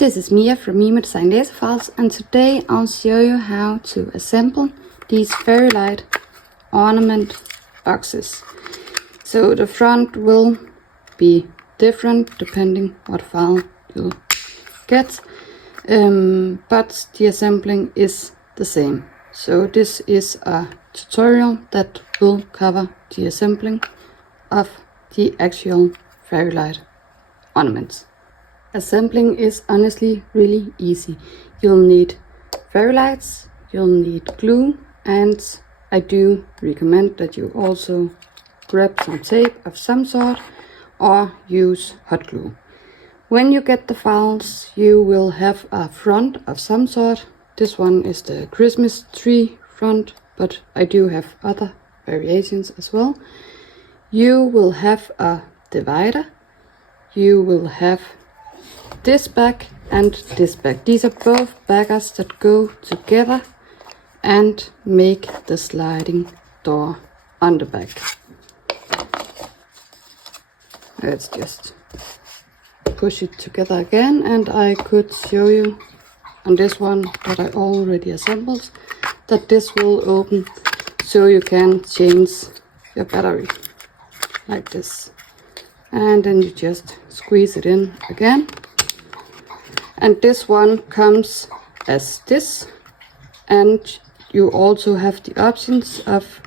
This is Mia from MiMoDesignLaserFiles, and today I'll show you how to assemble these fairy light ornament boxes. So the front will be different depending what file you get, but the assembling is the same. So this is a tutorial that will cover the assembling of the actual fairy light ornaments. Assembling is honestly really easy. You'll need fairy lights, you'll need glue, and I do recommend that you also grab some tape of some sort or use hot glue. When you get the files, you will have a front of some sort. This one is the Christmas tree front, but I do have other variations as well. You will have a divider. You will have this back and this back. These are both baggers that go together and make the sliding door on the back. Let's just push it together again, and I could show you on this one that I already assembled that this will open so you can change your battery like this, and then you just squeeze it in again. And this one comes as this, and you also have the options of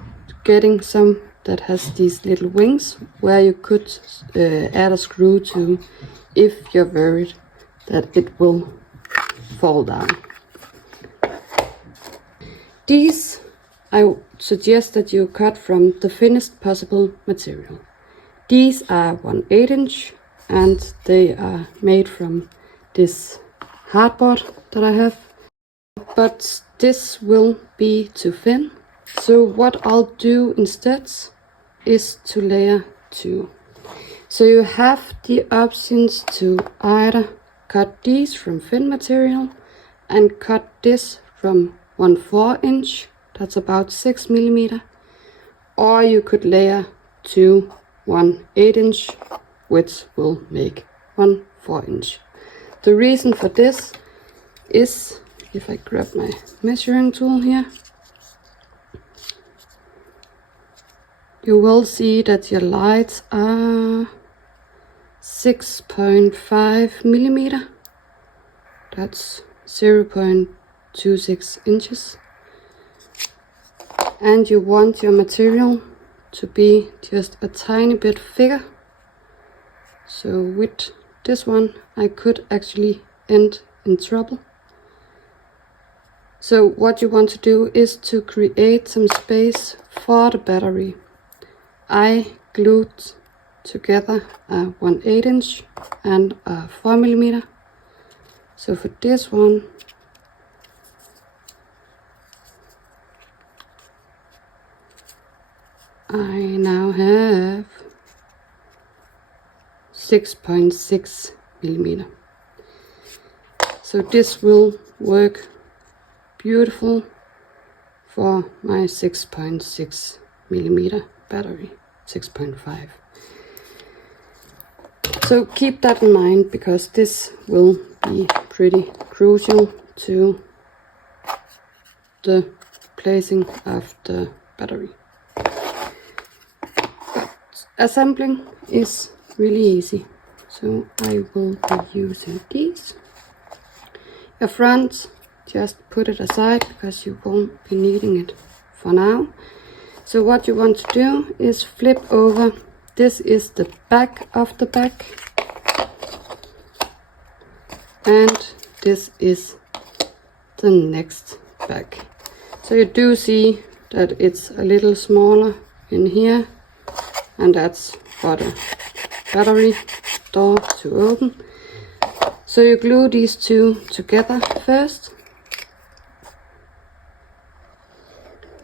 getting some that has these little wings where you could add a screw to if you're worried that it will fall down. These I suggest that you cut from the thinnest possible material. These are 1/8 inch and they are made from this hardboard that I have, but this will be too thin. So what I'll do instead is to layer 2. So you have the options to either cut these from thin material and cut this from 1/4 inch, that's about 6 millimeter, or you could layer 2 1/8 inch, which will make 1/4 inch. The reason for this is, if I grab my measuring tool here, you will see that your lights are 6.5 millimeter. That's 0.26 inches. And you want your material to be just a tiny bit thicker. So with this one, I could actually end in trouble. So what you want to do is to create some space for the battery. I glued together a 1/8 inch and a 4 millimeter. So for this one, I now have 6.6 millimeter. So this will work beautiful for my 6.6 millimeter battery, 6.5. So keep that in mind, because this will be pretty crucial to the placing of the battery. But assembling is really easy, so I will be using these. Your front, just put it aside because you won't be needing it for now. So what you want to do is flip over. This is the back of the back, and this is the next back. So you do see that it's a little smaller in here, and that's for the battery door to open. So you glue these two together first,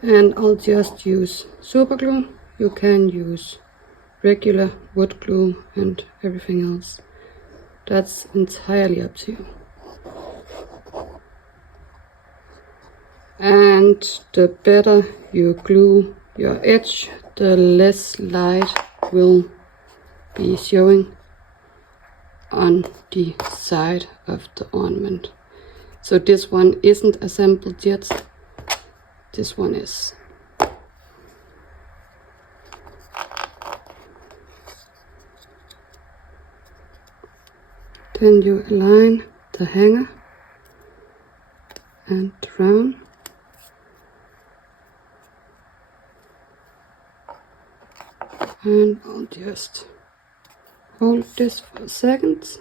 and I'll just use super glue. You can use regular wood glue and everything else. That's entirely up to you. And the better you glue your edge, the less light will be showing on the side of the ornament. So this one isn't assembled yet, this one is. Then you align the hanger and the round. And I'll just hold this for a second.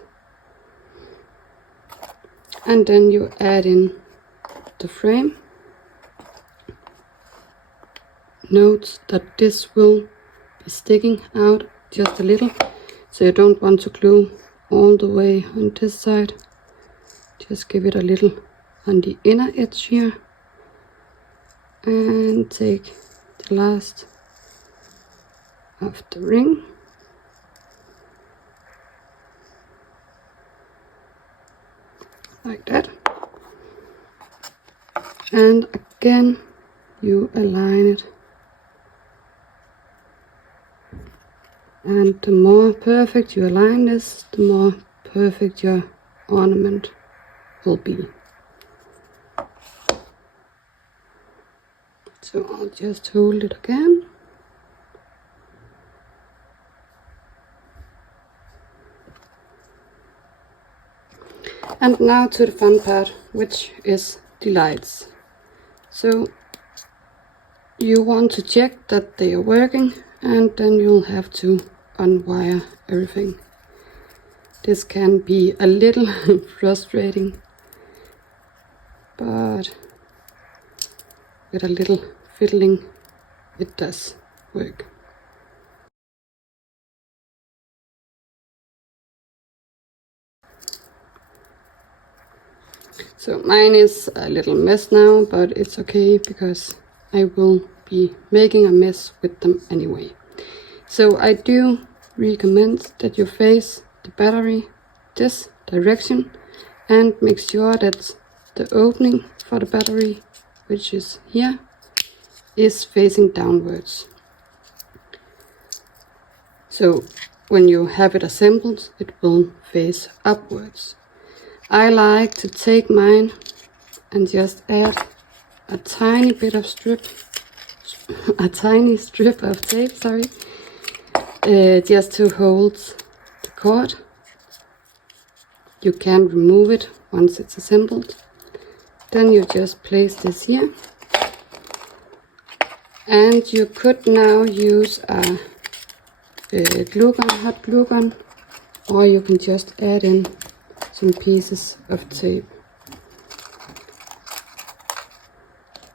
And then you add in the frame. Note that this will be sticking out just a little, so you don't want to glue all the way on this side. Just give it a little on the inner edge here. And take the last of the ring. Like that. And again you align it. And the more perfect you align this, the more perfect your ornament will be. So I'll just hold it again. And now to the fun part, which is the lights. So you want to check that they are working, and then you'll have to unwire everything. This can be a little frustrating, but with a little fiddling it does work. So mine is a little mess now, but it's okay because I will be making a mess with them anyway. So I do recommend that you face the battery this direction and make sure that the opening for the battery, which is here, is facing downwards. So when you have it assembled, it will face upwards. I like to take mine and just add a tiny bit of strip of tape, sorry, just to hold the cord. You can remove it once it's assembled. Then you just place this here. And you could now use a glue gun, hot glue gun, or you can just add in some pieces of tape.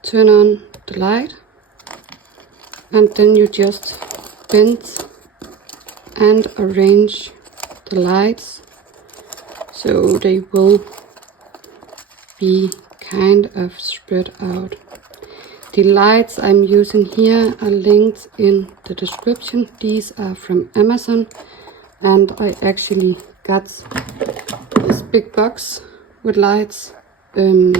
Turn on the light, and then you just bend and arrange the lights so they will be kind of spread out. The lights I'm using here are linked in the description. These are from Amazon, and I actually got this big box with lights, and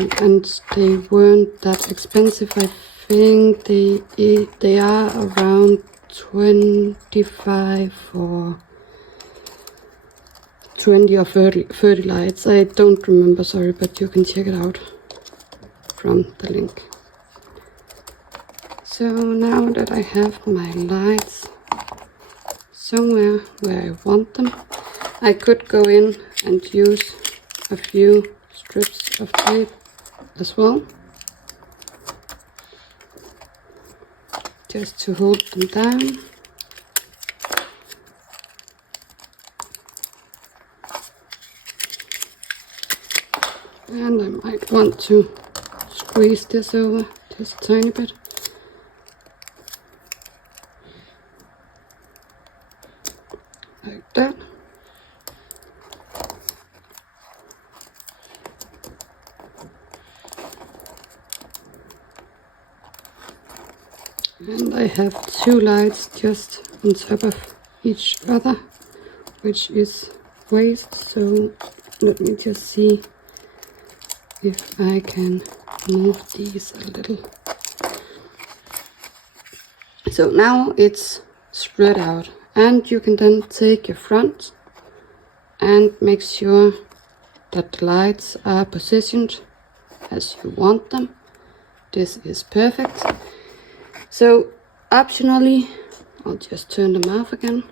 they weren't that expensive. I think they are around 25 or 20 or 30 lights. I don't remember, sorry, but you can check it out from the link. So now that I have my lights somewhere where I want them, I could go in and use a few strips of tape as well, just to hold them down. And I might want to squeeze this over just a tiny bit. Like that. And I have two lights just on top of each other, which is waste. So let me just see if I can move these a little. So now it's spread out, and you can then take your front and make sure that the lights are positioned as you want them. This is perfect. So optionally, I'll just turn them off again.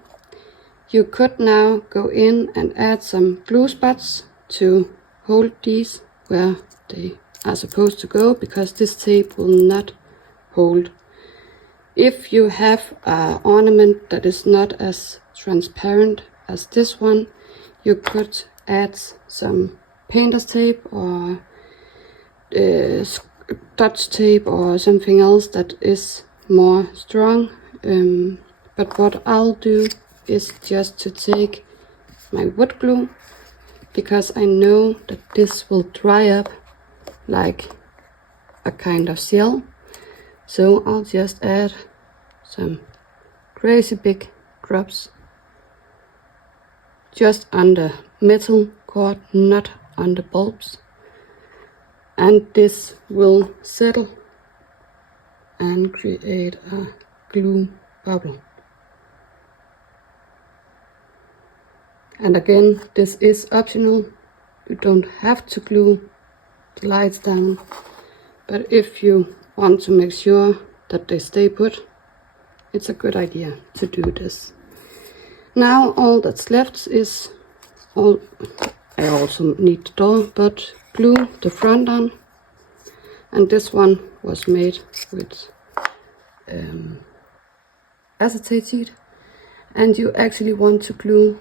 You could now go in and add some glue spots to hold these where they are supposed to go, because this tape will not hold. If you have an ornament that is not as transparent as this one, you could add some painter's tape or Dutch tape or something else that is more strong. But what I'll do is just to take my wood glue, because I know that this will dry up like a kind of shell. So I'll just add some crazy big drops just on the metal cord, not on the bulbs. And this will settle and create a glue bubble. And again, this is optional. You don't have to glue the lights down, but if you want to make sure that they stay put, it's a good idea to do this. Now all that's left is I also need the door, but glue the front on. And this one was made with acetate sheet, and you actually want to glue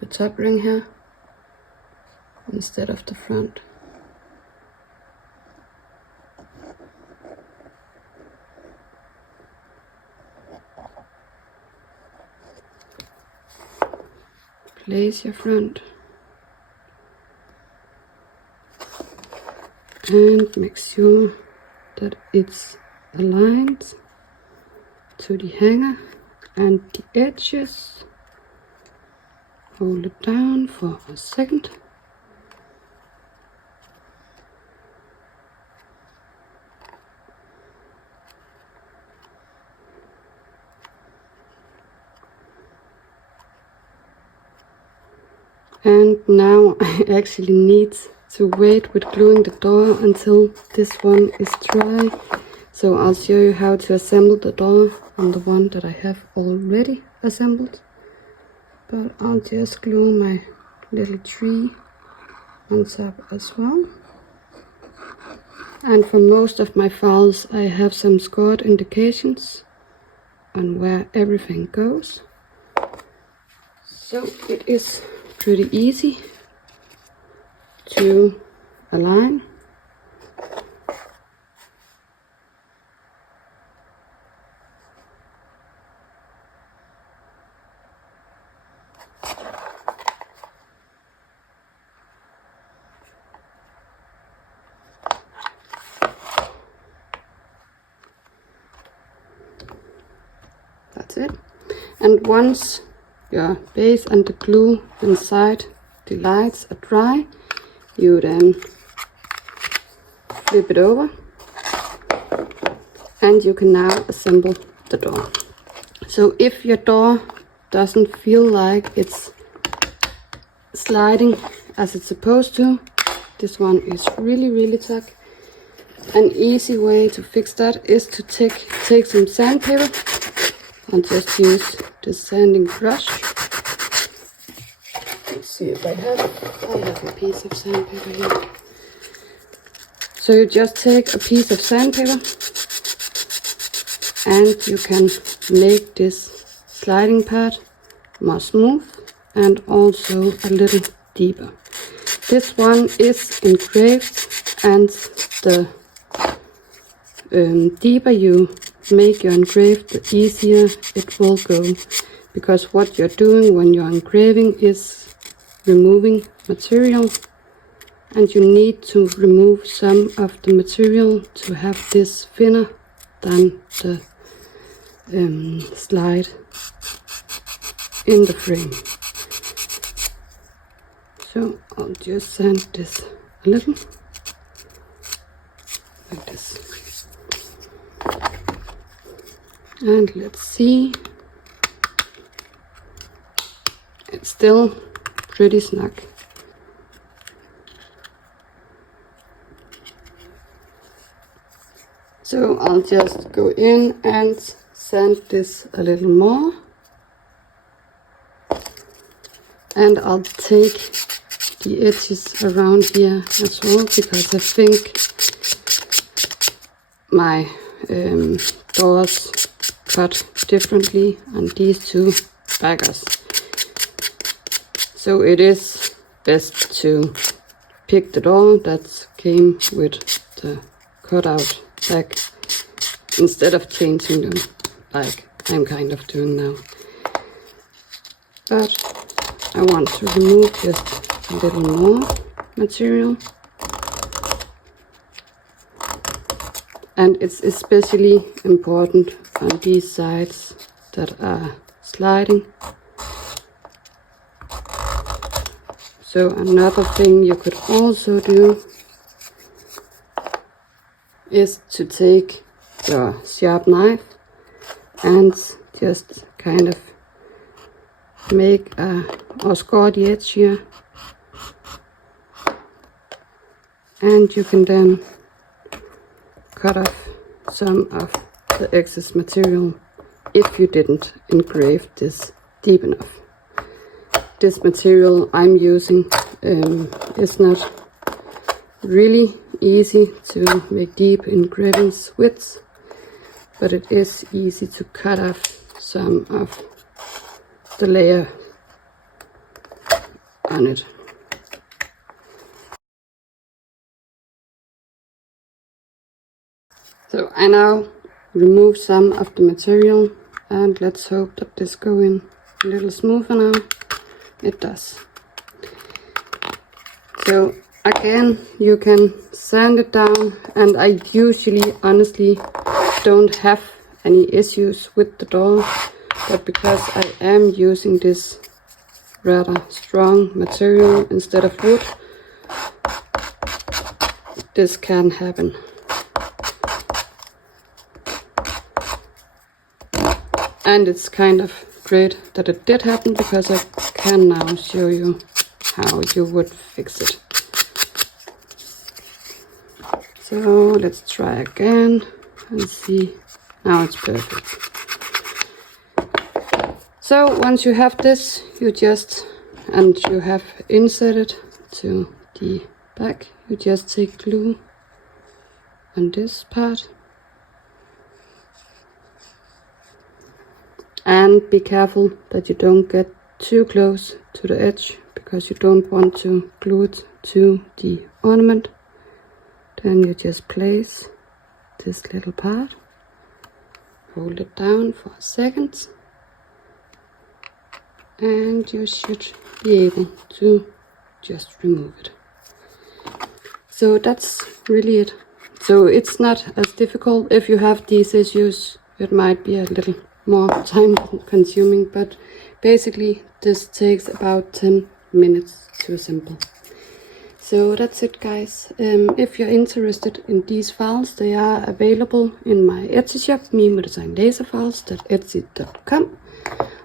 the top ring here instead of the front. Place your front and make sure that it's aligned to the hanger and the edges. Hold it down for a second. And now I actually need to wait with gluing the door until this one is dry. So I'll show you how to assemble the door on the one that I have already assembled. But I'll just glue my little tree on top as well. And for most of my files I have some scored indications on where everything goes. So it is pretty easy to align. That's it. And once your base and the glue inside the lights are dry, you then flip it over and you can now assemble the door. So if your door doesn't feel like it's sliding as it's supposed to, this one is really tough. An easy way to fix that is to take some sandpaper and just use the sanding brush. Let's see if I have a piece of sandpaper here. So you just take a piece of sandpaper and you can make this sliding part more smooth and also a little deeper. This one is engraved, and the deeper you make your engraved, the easier it will go, because what you're doing when you're engraving is removing material, and you need to remove some of the material to have this thinner than the slide in the frame. So I'll just sand this a little like this. And let's see, it's still pretty snug. So I'll just go in and sand this a little more. And I'll take the edges around here as well, because I think my doors cut differently on these two baggers. So it is best to pick the door that came with the cutout back instead of changing them like I'm kind of doing now. But I want to remove just a little more material. And it's especially important on these sides that are sliding. So another thing you could also do is to take your sharp knife and just kind of make or score the edge here, and you can then cut off some of the excess material if you didn't engrave this deep enough. This material I'm using is not really easy to make deep engravings with, but it is easy to cut off some of the layer on it. So I now remove some of the material, and let's hope that this goes in a little smoother now. It does. So again, you can sand it down, and I usually honestly don't have any issues with the door, but because I am using this rather strong material instead of wood, this can happen. And it's kind of great that it did happen, because I can now show you how you would fix it. So let's try again and see. Now it's perfect. So once you have this, you have inserted to the back, you just take glue on this part. And be careful that you don't get too close to the edge, because you don't want to glue it to the ornament. Then you just place this little part, hold it down for a second, and you should be able to just remove it. So that's really it. So it's not as difficult. If you have these issues, it might be a little more time consuming, but basically this takes about 10 minutes to assemble. So that's it, guys. If you're interested in these files, they are available in my Etsy shop, MiMoDesignLaserFiles.etsy.com.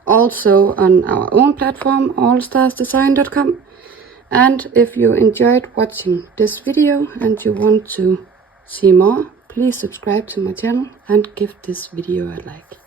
Also on our own platform, allstarsdesign.com. And if you enjoyed watching this video and you want to see more, please subscribe to my channel and give this video a like.